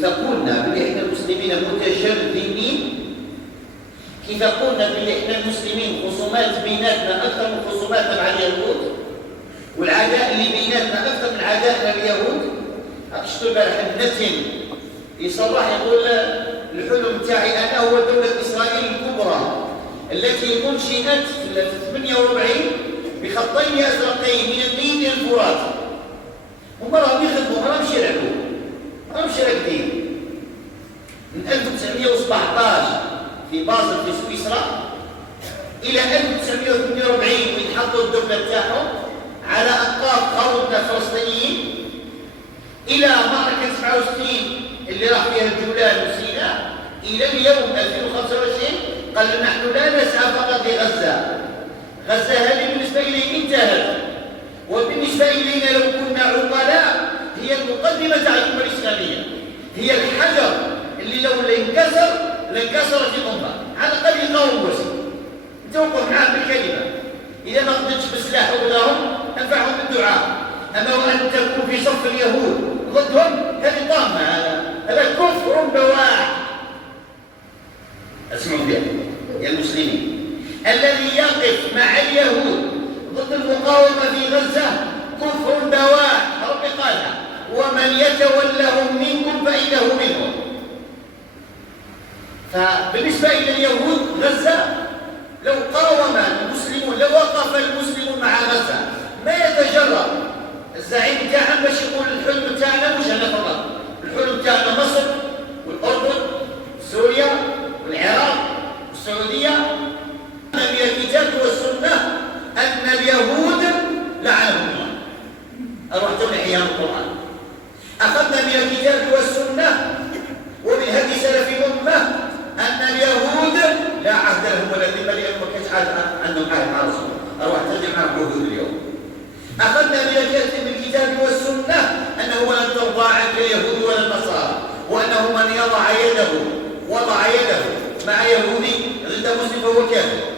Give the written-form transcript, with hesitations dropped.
كيف قلنا بلي احنا المسلمين متشرذمين، كيف قلنا بلي احنا المسلمين خصومات بيناتنا اكثر من خصوماتنا مع اليهود، والعداء اللي بيناتنا اكثر من عدائنا اليهود. شفتوا البارح النتن يصرح يقول الحلم تاعي انا هو دولة اسرائيل الكبرى التي انشئت في 48 بخطين ازرقين من النيل الى الفرات. هما راهم يخدموا، راهمش يلعبوا، راهمش راكدين. من 1917 في بازل في سويسرا الى 1948 وين حطوا الدولة تاعهم على اطراف قومنا الفلسطينيين، الى معركة 67 اللي راح فيها الجولان وسيناء، الى اليوم 2025 قال نحن لا نسعى فقط لغزة. غزة هذه بالنسبة إليه انتهت، وبالنسبة إلينا لو كنا عقلاء هي المقدمة تاع الأمة الإسلامية، هي الحجر اللي لو انكسر لانكسرت الأمة، على الأقل يقاوم وسيم. توقف معاه بالكلمة، إذا ما قدرتش بالسلاح وغيرهم انفعهم بالدعاء. أما وأن تكون في صف اليهود ضدهم هذه طامة، هذا كفر بواح. اسمعوا بها يا المسلمين، الذي يقف مع اليهود ضد المقاومة في غزة كفر بواح. رب قالها ومن يتولهم منكم فإنه منهم. فبالنسبة إلى اليهود غزة لو قاوم المسلمون، لو وقف المسلمون مع غزة ما يتجرأ الزعيم تاعنا باش يقول الحلم تاعنا مش انا فقط، الحلم تاعنا مصر والأردن وسوريا والعراق والسعودية. من الكتاب والسنة أن اليهود لعنهم الله. أروح تولي أيام القرآن. أخذنا من الكتاب والسنة ومن هدي سلف الأمة أن اليهود لا عهد لهم ولا ذمة لهم، وكيف عندهم عهد مع رسول الله. أروح ترجع معهم عهود اليوم. أخذنا من الكتاب والسنة أنه لن ترضى عنك اليهود ولا النصارى، وأنه من وضع يده مع يهودي ضد مسلم فهو كافر.